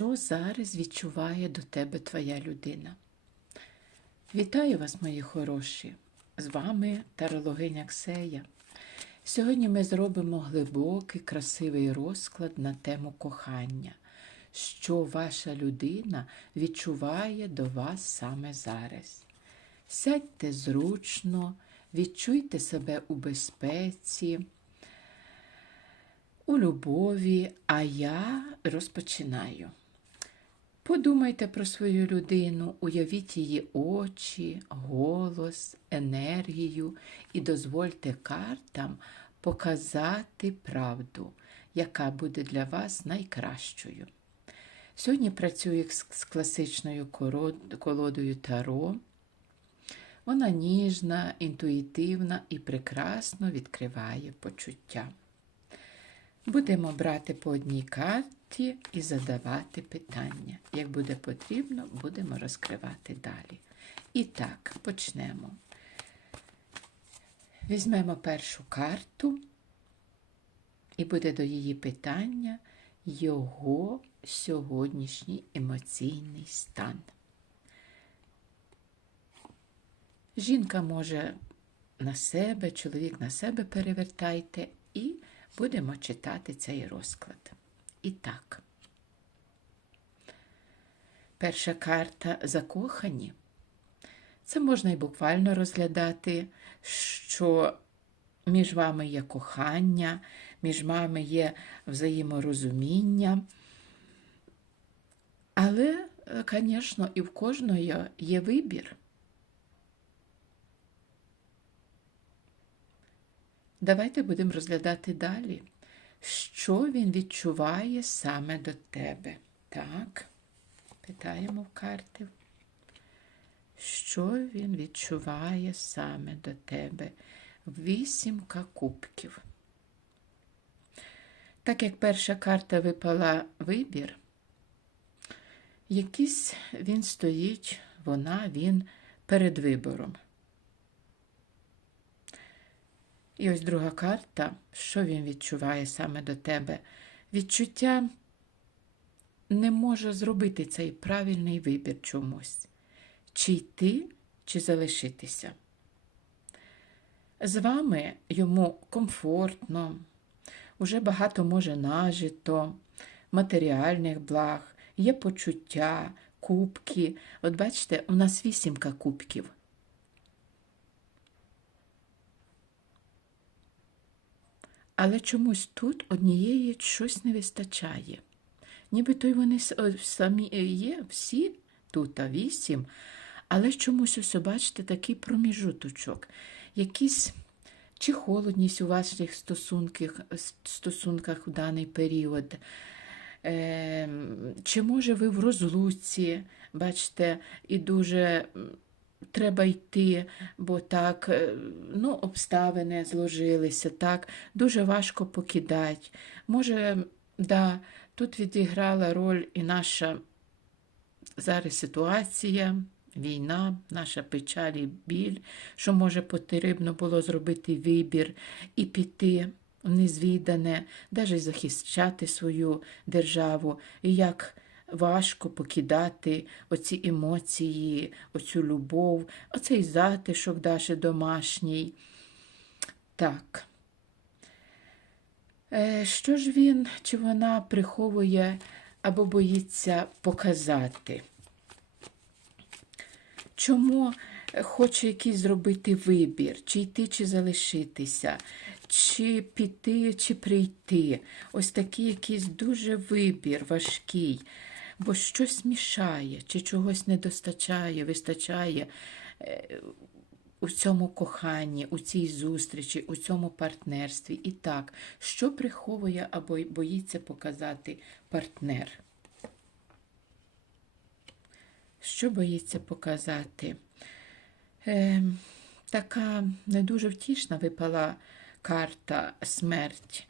що зараз відчуває до тебе твоя людина. Вітаю вас, мої хороші! З вами тарологиня Ксея. Сьогодні ми зробимо глибокий, красивий розклад на тему кохання, що ваша людина відчуває до вас саме зараз. Сядьте зручно, відчуйте себе у безпеці, у любові, а я розпочинаю. Подумайте про свою людину, уявіть її очі, голос, енергію і дозвольте картам показати правду, яка буде для вас найкращою. Сьогодні працюю з класичною колодою Таро. Вона ніжна, інтуїтивна і прекрасно відкриває почуття. Будемо брати по одній карті і задавати питання. Як буде потрібно, будемо розкривати далі. І так, почнемо. Візьмемо першу карту, і буде до її питання його сьогоднішній емоційний стан. Жінка може на себе, чоловік на себе перевертайте і будемо читати цей розклад. І так, перша карта закохані. Це можна і буквально розглядати, що між вами є кохання, між вами є взаєморозуміння. Але, звісно, і в кожної є вибір. Давайте будемо розглядати далі, що він відчуває саме до тебе. Так, питаємо в карти. Що він відчуває саме до тебе? Вісімка кубків. Так як перша карта випала вибір, якийсь він стоїть, вона, він перед вибором. І ось друга карта, що він відчуває саме до тебе? Відчуття не може зробити цей правильний вибір чомусь. Чи йти, чи залишитися. З вами йому комфортно, уже багато може нажито, матеріальних благ, є почуття, кубки. От бачите, у нас вісімка кубків. Але чомусь тут однієї щось не вистачає. Нібито й вони самі є, всі тут, а вісім, але чомусь ось, бачите, такий проміжуточок, якісь чи холодність у ваших стосунках стосунках в даний період, е, чи може ви в розлуці, бачите, і дуже треба йти, бо так е, ну, обставини зложилися, так, дуже важко покидати. Може, да, тут відіграла роль і наша зараз ситуація. Війна, наша печаль і біль, що, може, потрібно було зробити вибір і піти в незвідане, навіть захищати свою державу, і як важко покидати оці емоції, оцю любов, оцей затишок даже домашній. Так. Е, що ж він чи вона приховує або боїться показати? Чому хоче якийсь зробити вибір, чи йти, чи залишитися, чи піти, чи прийти? Ось такий якийсь дуже вибір важкий бо щось мішає, чи чогось не достачає, вистачає е, у цьому коханні, у цій зустрічі, у цьому партнерстві. І так, що приховує або боїться показати партнер? Що боїться показати? Е, Така не дуже втішна випала карта смерть.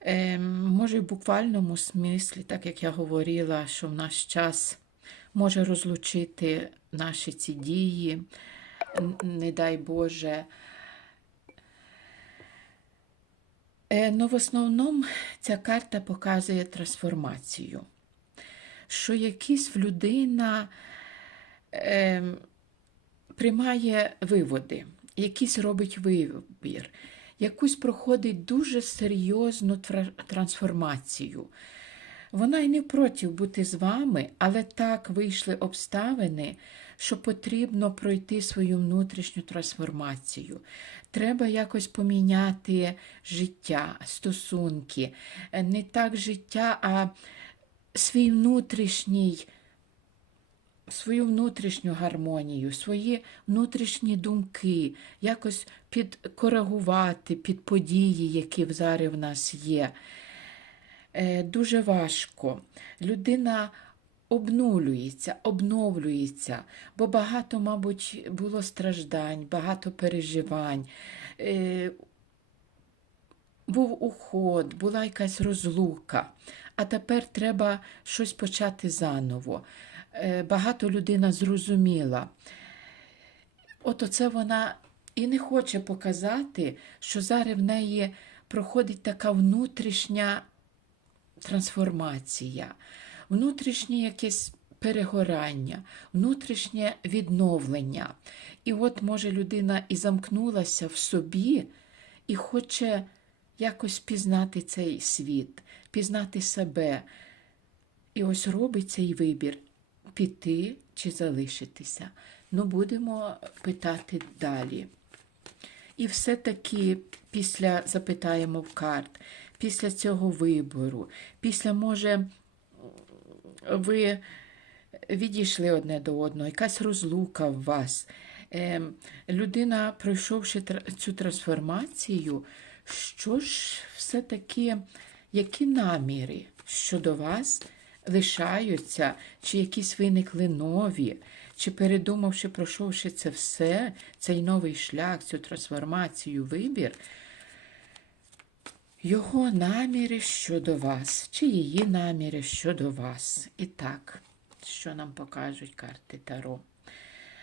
Е, Може, в буквальному смислі, так як я говорила, що в наш час може розлучити наші ці дії, не дай Боже. Но в основному ця карта показує трансформацію. що якась людина е, приймає виводи, якийсь робить вибір, якусь проходить дуже серйозну трансформацію. Вона й не проти бути з вами, але так вийшли обставини, що потрібно пройти свою внутрішню трансформацію. Треба якось поміняти життя, стосунки, не так життя, а свій внутрішній, свою внутрішню гармонію, свої внутрішні думки, якось підкоригувати під події, які зараз в нас є. Е, Дуже важко. Людина обнулюється, обновлюється, бо багато, мабуть, було страждань, багато переживань. Е, Був уход, була якась розлука, а тепер треба щось почати заново. Е, Багато людина зрозуміла. От оце вона і не хоче показати, що зараз в неї проходить така внутрішня трансформація, внутрішнє якесь перегорання, внутрішнє відновлення. І от, може, людина і замкнулася в собі і хоче якось пізнати цей світ, пізнати себе. І ось робить цей вибір піти чи залишитися. Ну, будемо питати далі. І все-таки після запитаємо в карт, після цього вибору, після, може, ви відійшли одне до одного, якась розлука в вас. Е, людина, пройшовши цю трансформацію, що ж все-таки, які наміри щодо вас лишаються, чи якісь виникли нові, чи передумавши, пройшовши це все, цей новий шлях, цю трансформацію, вибір, його наміри щодо вас, чи її наміри щодо вас. І так, що нам покажуть карти Таро?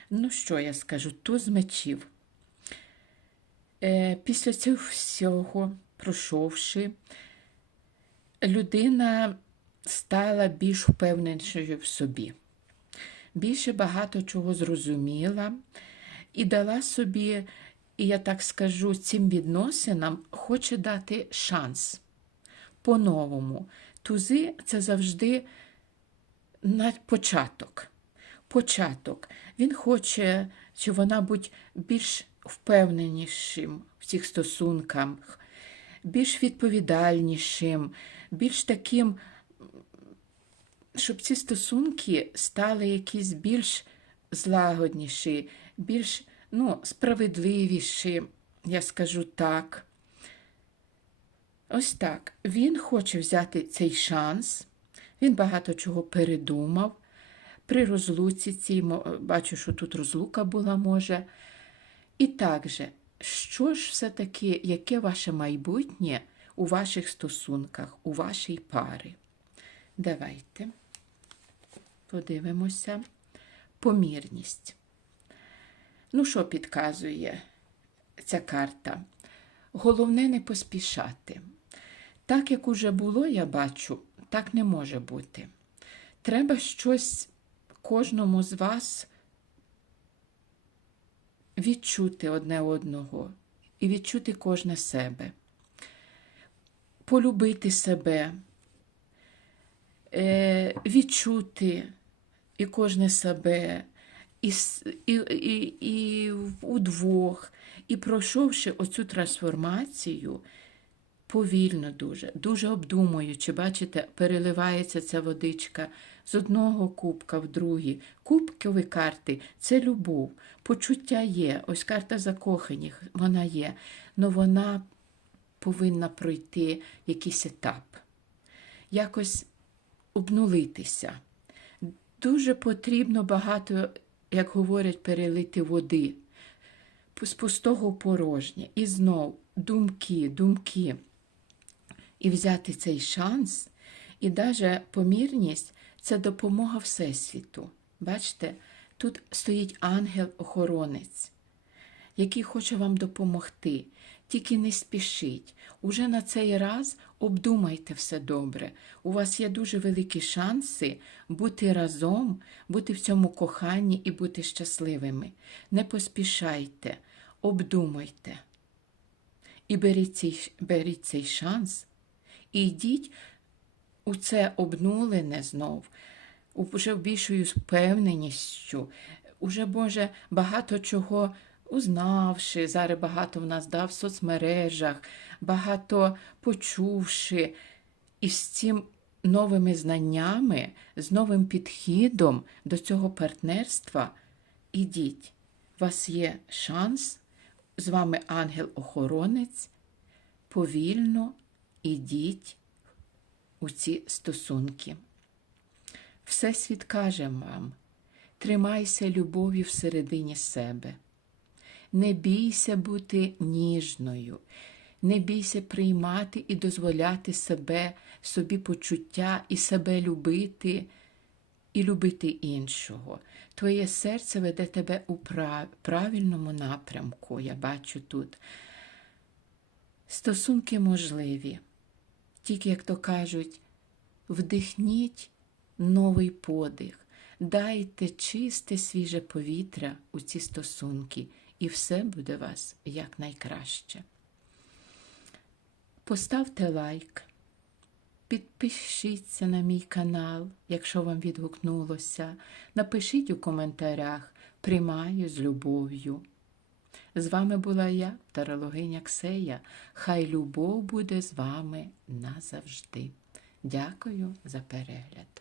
Ну, що я скажу? Туз мечів. Е, після цього всього, пройшовши, людина стала більш впевненішою в собі, більше багато чого зрозуміла і дала собі, і я так скажу, цим відносинам хоче дати шанс по-новому. Тузи це завжди на початок. Початок. Він хоче, чи вона будь більш впевненішим в цих стосунках, більш відповідальнішим, більш таким, щоб ці стосунки стали якісь більш злагодніші, більш ну, справедливіші, я скажу так. Ось так. Він хоче взяти цей шанс, він багато чого передумав. При розлуці цій, бачу, що тут розлука була, може. І так же, що ж все-таки, яке ваше майбутнє у ваших стосунках, у вашій парі? Давайте подивимося. Помірність. Ну, що підказує ця карта? Головне не поспішати. Так, як уже було, я бачу, так не може бути. Треба щось кожному з вас відчути одне одного і відчути кожне себе, полюбити себе, е, відчути і кожне себе, і, і, і, і удвох, і пройшовши оцю трансформацію, повільно дуже, дуже обдумуючи, бачите, переливається ця водичка з одного кубка в другий. Кубкові карти це любов, почуття є. Ось карта закоханих, вона є, але вона повинна пройти якийсь етап, якось обнулитися. Дуже потрібно багато, як говорять, перелити води з пустого порожнє. І знов думки, думки. І взяти цей шанс, і навіть помірність це допомога Всесвіту. Бачите, тут стоїть ангел-охоронець, який хоче вам допомогти. Тільки не спішіть. Уже на цей раз обдумайте все добре. У вас є дуже великі шанси бути разом, бути в цьому коханні і бути щасливими. Не поспішайте, обдумайте. І беріть цей, беріть цей шанс і йдіть у це обнулене знов, уже більшою впевненістю, уже, Боже, багато чого узнавши, зараз багато в нас да, в соцмережах, багато почувши, і з цим новими знаннями, з новим підхідом до цього партнерства, ідіть. У вас є шанс, з вами ангел-охоронець, повільно ідіть у ці стосунки. Всесвіт каже вам, тримайся любові всередині себе. Не бійся бути ніжною, не бійся приймати і дозволяти себе, собі почуття і себе любити, і любити іншого. Твоє серце веде тебе у правильному напрямку, я бачу тут. Стосунки можливі. Тільки, як то кажуть, вдихніть новий подих, дайте чисте свіже повітря у ці стосунки, і все буде у вас якнайкраще. Поставте лайк, підпишіться на мій канал, якщо вам відгукнулося. Напишіть у коментарях Приймаю з любов'ю. З вами була я, тарологиня Ксея. Хай любов буде з вами назавжди. Дякую за перегляд.